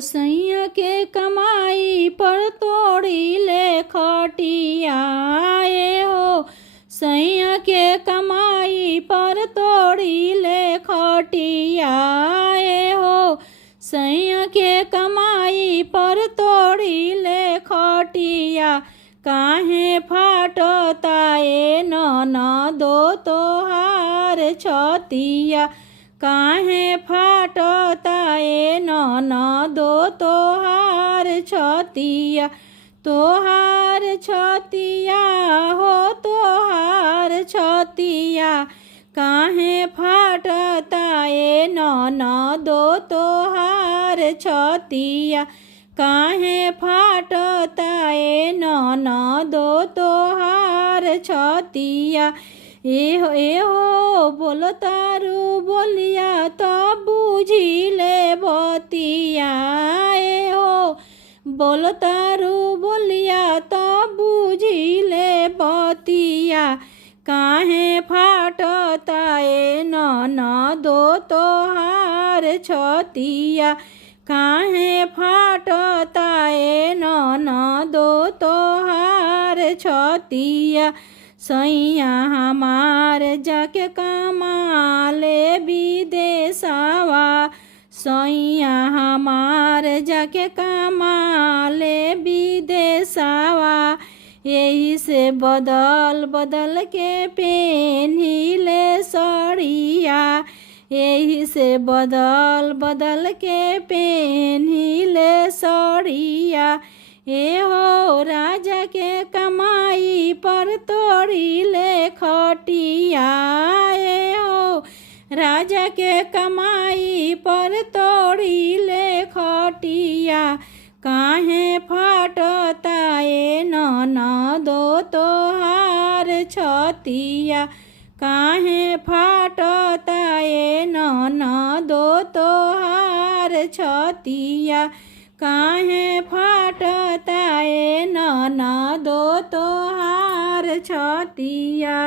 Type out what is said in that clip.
सैया के कमाई पर तोड़ी ले खटिया। ए हो सैया के कमाई पर तोड़ी ले खटिया। ए हो सैया के कमाई पर तोड़ी ले खटिया। काहे फाटता ए ननदो तोहार छतिया। काहे फाटता ए ननदो तोहार छतिया। तोहार छतिया हो तोहार छतिया। काहे फाटता ए ननदो तोहार छतिया। काहे फाटता ए ननदो तोहार छतिया। एहो बोलतारू बोलिया तो बुझिले बतिया। एहो बोलतारू बोलिया तो बुझिले बतिया। काहे फाटता ए ननदो तोहार छतिया। काहे फाटता ए ननदो तोहार छतिया। सैया हमार जाके कमाले विदेशवा। सैया हमार जाके कमाले विदेशवा। यही से बदल बदल के पेन्हिले सड़िया। यही से बदल बदल के पेन्हिले सड़िया। ए हो राजा के कमाई पर तोड़ी ले खटिया। ए हो राजा के कमाई पर तोड़ी ले खटिया। काहे फाटता ए ननदो तोहार छतिया। काहे फाटता ए ननदो तोहार छतिया। काहे फाटता ए ननदो तोहार छतिया।